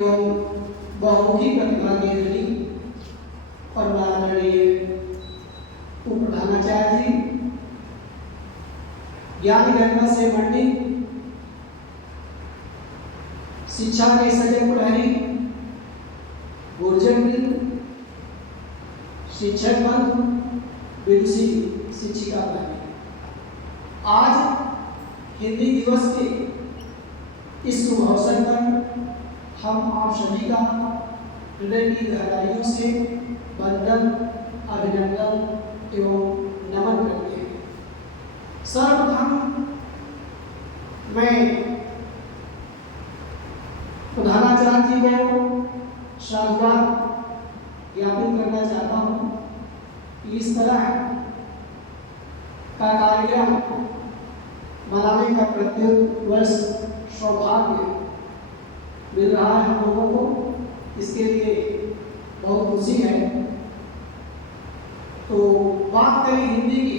एवं बहुमुखी प्रतिभा के धनी परमादरणीय उप प्रधानाचार्य जी, ज्ञान गंगा से मंडी शिक्षा के सजग प्रहरी, गुर्जर वृंद, शिक्षक बंधु, विदुषी शिक्षिका बहनें, आज हिंदी दिवस के इस शुभ अवसर पर हम आप सभी का हृदय की गहराइयों से वंदन, अभिनंदन एवं नमन करते हैं। सर्वप्रथम मैं प्रधानाचार्य जी को साधुवाद ज्ञापित करना चाहता हूँ कि इस तरह का कार्यक्रम मनाने का प्रत्येक वर्ष सौभाग्य मिल रहा है हम लोगों को, इसके लिए बहुत खुशी है। तो बात करें हिंदी की,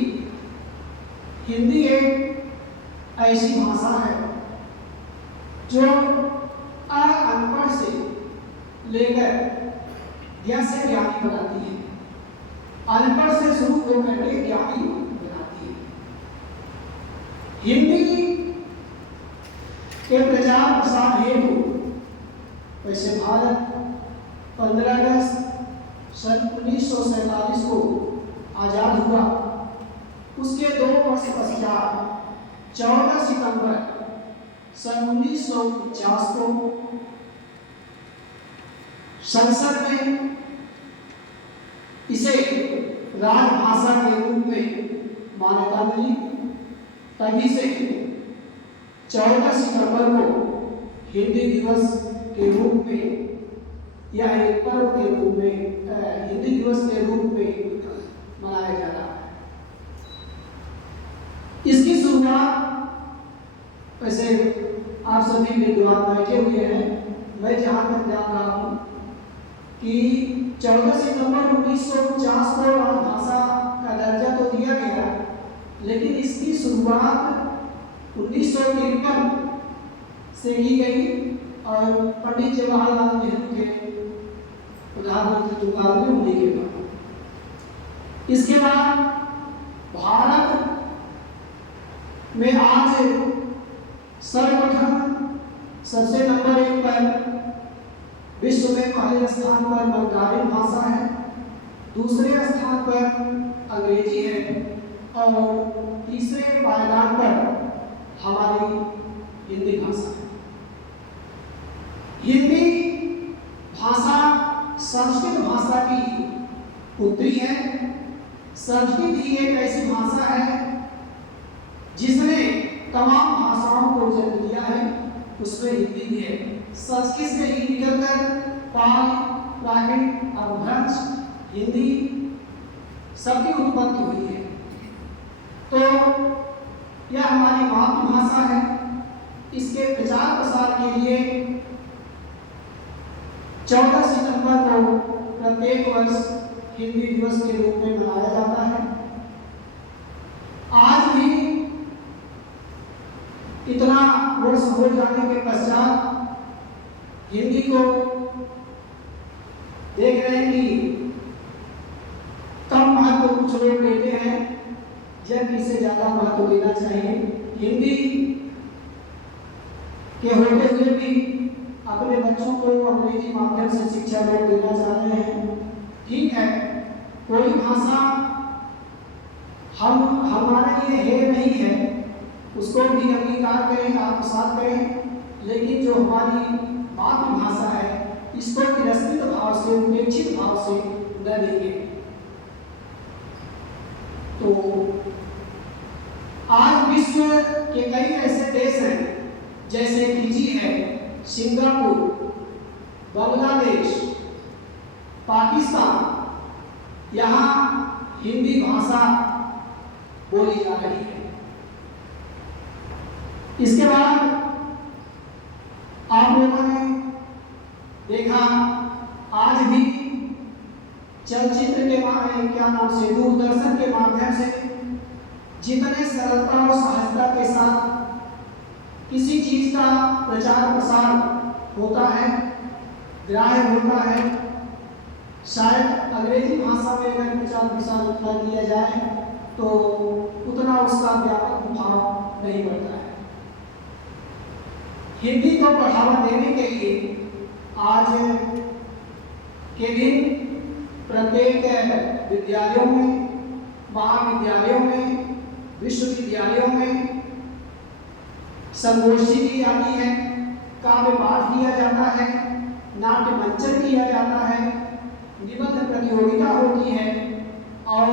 हिंदी एक ऐसी भाषा है जो अनपढ़ से लेकर ज्ञ से ज्ञानी बनाती है, अनपढ़ से शुरू होकर के ज्ञानी बनाती है। हिंदी के प्रचार प्रसार हेतु वैसे भारत 15 अगस्त सन 1947 को आजाद हुआ, उसके 2 वर्ष पश्चात 14 सितंबर सन 1949 को संसद में इसे राजभाषा के रूप में मान्यता मिली। तभी से 14 सितंबर को हिंदी दिवस के रूप में या एक पर्व के रूप में हिंदी दिवस के रूप में मनाया जा रहा है। इसकी शुरुआत वैसे आप सभी विद्वान बैठे हुए हैं, मैं जहां तक जान रहा हूं कि 14 सितंबर 1949 को राजभाषा का दर्जा तो दिया गया, लेकिन इसकी शुरुआत 1953 से की गई और पंडित जवाहरलाल नेहरू के प्रधानमंत्री काल में होने के बाद इसके बाद भारत में आज सर्वप्रथम सबसे नंबर 1 पर विश्व में पहले स्थान पर मंदारिन भाषा है, दूसरे स्थान पर अंग्रेजी है और तीसरे पायदान पर हमारी हिंदी भाषा है। हिंदी भाषा संस्कृत भाषा की पुत्री है। संस्कृत ही एक ऐसी भाषा है जिसने तमाम भाषाओं को जन्म दिया है, उसमें हिंदी भी है। संस्कृत से ही निकलकर पाल, प्राकृत, अपभ्रंश, हिंदी सबकी उत्पत्ति हुई है। तो यह हमारी मातृभाषा है। इसके प्रचार प्रसार के लिए 14 सितंबर को प्रत्येक वर्ष हिंदी दिवस के रूप में मनाया जाता है। आज भी इतना वर्ष हो जाने के पश्चात हिंदी को देख रहे हैं कि कम महत्व कुछ लोग देते हैं, जब इसे ज्यादा महत्व देना चाहिए। हिंदी के होते हुए भी अपने बच्चों को अंग्रेजी माध्यम से शिक्षा लोग देना चाह रहे हैं। ठीक है, कोई भाषा हमारे लिए है नहीं है, उसको भी अंगीकार करें, आत्मसात करें, लेकिन जो हमारी मातृभाषा है इसको तिरस्कृत भाव से, उपेक्षित भाव से न देंगे। तो आज विश्व के कई ऐसे देश हैं जैसे फिजी है, सिंगापुर, बांग्लादेश, पाकिस्तान, यहाँ हिंदी भाषा बोली जा रही है। इसके बाद आप लोगों ने देखा आज भी चलचित्र के क्या नाम से, दूरदर्शन के माध्यम से जितने सरलता और सहजता के साथ किसी चीज का प्रचार प्रसार होता है ग्राह्य होता है। शायद अंग्रेजी भाषा में अगर प्रचार प्रसार उतना किया जाए तो उतना उसका व्यापक प्रभाव नहीं पड़ता है। हिंदी को बढ़ावा देने के लिए आज के दिन प्रत्येक विद्यालयों में, महाविद्यालयों में, विश्वविद्यालयों में संगोष्ठी की जाती है, काव्य पाठ किया जाता है, नाट्य मंचन किया जाता है, निबंध प्रतियोगिता होती है और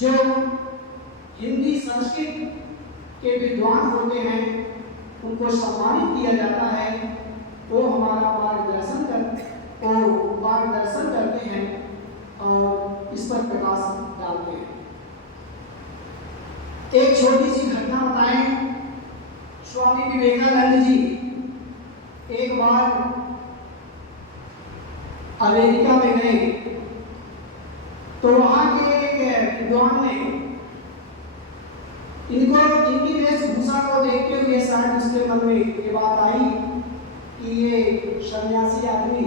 जो हिंदी संस्कृत के विद्वान होते हैं उनको सम्मानित किया जाता है। वो हमारा मार्गदर्शन करते हैं और इस पर प्रकाश डालते हैं। एक छोटी सी घटना बताएं। स्वामी विवेकानंद जी एक बार अमेरिका में गए तो वहां के एक विद्वान ने इनकी वेशभूषा को देखते हुए शायद उसके मन में ये बात आई कि ये सन्यासी आदमी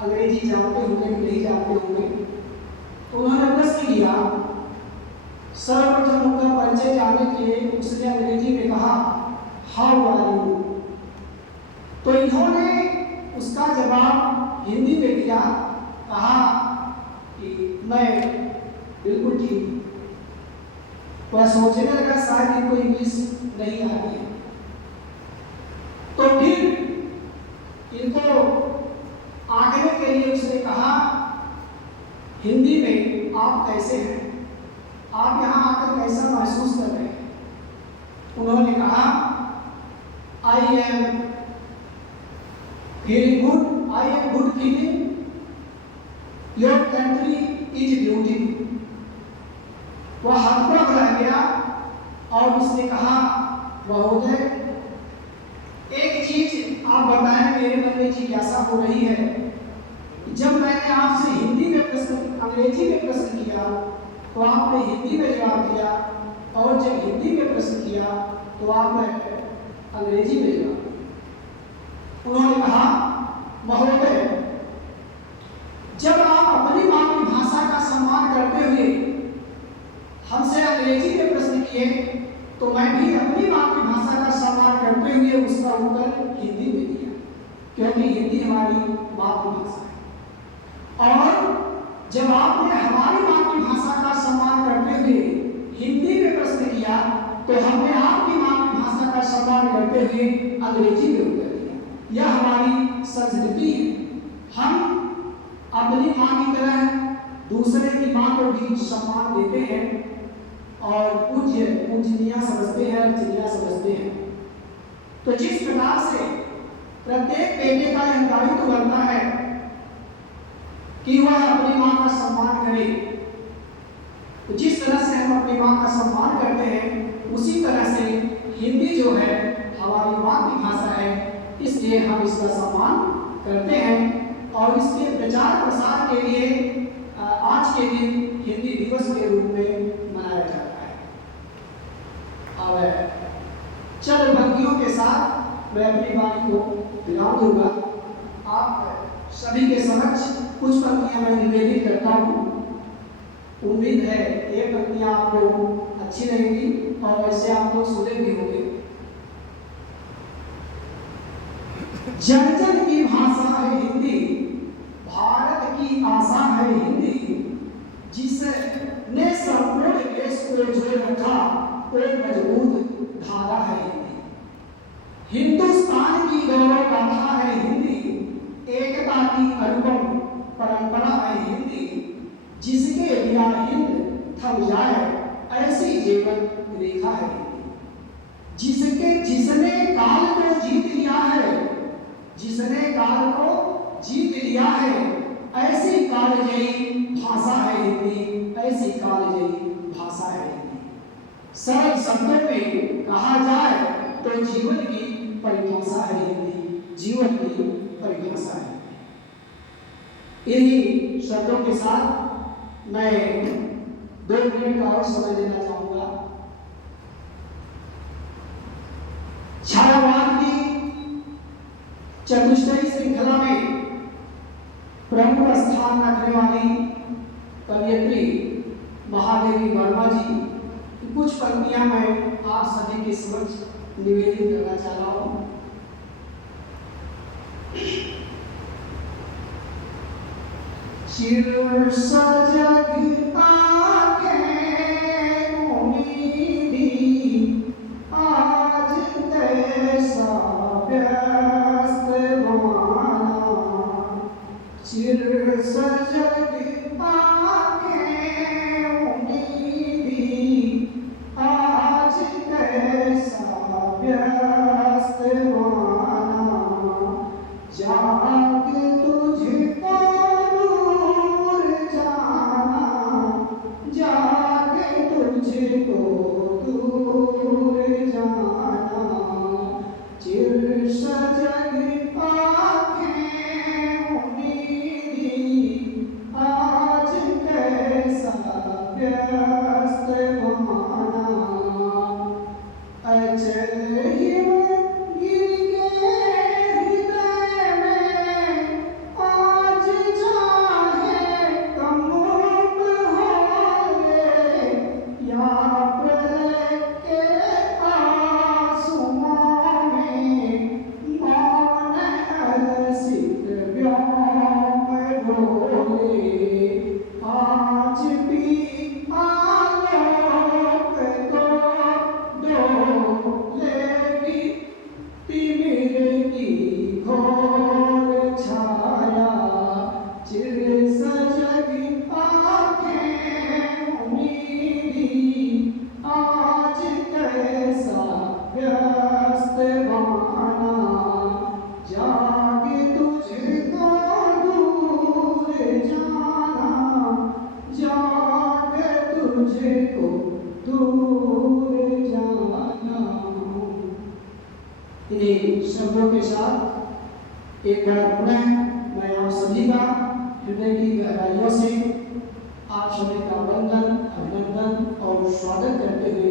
अंग्रेजी जानते होंगे कि नहीं जानते होंगे। उन्होंने प्रश्न किया, सर्वप्रथम उनका परिचय जानने के लिए उसने अंग्रेजी में कहा हाउ आर यू। तो इन्होंने उसका जवाब हिंदी में दिया, कहा कि मैं बिल्कुल ठीक हूँ। वह सोचने लगा शायद इनको इंग्लिश नहीं आती है। तो फिर इनको आंकने के लिए उसने कहा हिंदी में आप कैसे हैं, आप यहाँ आकर कैसा महसूस कर रहे हैं। उन्होंने कहा I am feeling good, I am good feeling, your country is beautiful. वह हतप्रभ रह गया और उसने कहा महोदय एक चीज आप बताएं, मेरे मन में जिज्ञासा हो रही है। जब मैंने आपसे हिंदी में प्रश्न, अंग्रेजी में प्रश्न किया तो आपने हिंदी में जवाब दिया और जब हिंदी में प्रश्न किया तो आपने अंग्रेजी में जवाब दिया। उन्होंने कहा महोदय जब आप अपनी मातृभाषा का सम्मान करते हुए हमसे अंग्रेजी में प्रश्न किए तो मैं भी अपनी मातृभाषा का सम्मान करते हुए उसका उत्तर हिंदी में दिया, क्योंकि हिंदी हमारी मातृभाषा है। और जब आपने हमारी मातृभाषा का सम्मान करते हुए हिंदी में प्रश्न किया तो हमने आपकी मातृभाषा का सम्मान करते हुए अंग्रेजी में उत्तर दिया। यह हमारी संस्कृति है। हम अपनी माँ की तरह दूसरे की माँ को भी सम्मान देते हैं और पूजनीय समझते हैं, अर्चनीय समझते हैं। तो जिस प्रकार से प्रत्येक बेटे का यह दायित्व बनता है कि वह अपनी माँ का सम्मान करे, तो जिस तरह से हम अपनी माँ का सम्मान करते हैं उसी तरह से हिंदी जो है हमारी मातृभाषा है, इसलिए हम इसका सम्मान करते हैं और इसके प्रचार प्रसार के लिए आज के दिन हिंदी दिवस के रूप में मनाया जाता है। अब चंद पंक्तियों के साथ मैं अपनी वाणी को विराम दूंगा। आप सभी के समक्ष कुछ पंक्तियां मैं निवेदित करता हूँ। उम्मीद है ये पंक्तियां आपको अच्छी लगेंगी और ऐसे आप लोग सुने भी होंगे। जन जन की भाषा है हिंदी, भारत की आशा है हिंदी, जिसने संपूर्ण देश को जोड़ रखा वो मजबूत धारा है हिंदी। हिंदुस्तान की गौरव गाथा है हिंदी, एकता की अनुपम परंपरा है हिंदी, जिसके बिना हिंद थम जाए ऐसी जीवन रेखा है हिंदी। जिसने काल को जीत लिया है, जिसने काल को जीत लिया है, ऐसी कालजयी भाषा है हिंदी, ऐसी कालजयी भाषा है हिंदी। सरल शब्दों में कहा जाए तो जीवन की परिभाषा है हिंदी, जीवन की परिभाषा है। इन्हीं शब्दों के साथ मैं 2 मिनट का और समय देना चाहूंगा। छायावाद की चतुष्टयी श्रृंखला में प्रमुख स्थान रखने वाली कवयित्री महादेवी वर्मा जी की कुछ पंक्तियां मैं आप सभी के समक्ष निवेदित करना चाह रहा हूं। चिर सजग आके उम्मीदी आज कैसा व्यस्त बहाना, चिर सजग आके उम्मीदी आज कैसा व्यस्त बहाना, जाग तुझको दूर जाना, जाग तुझको दूर जाना, चिर सजग आँखें उम्मीदी आज कैसा व्यस्त बहाना, अचल हिम गिर के हृदय में आज चाहे कमोप होले, या प्रलय के आसमां में मौन अलसित व्योम डोले, आज भी आलोक डोलेगी तिमिर की घोर छाया, चिर सजग आँखें उम्मीदी आज कैसा व्यस्त बहाना, जाग तुझको दूर जाना, जाग तुझको दूर जाना। इन्हीं शब्दों के साथ एक बार पुनः मैं आप सभी का हृदय की गहराइयों से आप सभी का वंदन, अभिनंदन और स्वागत करते हुए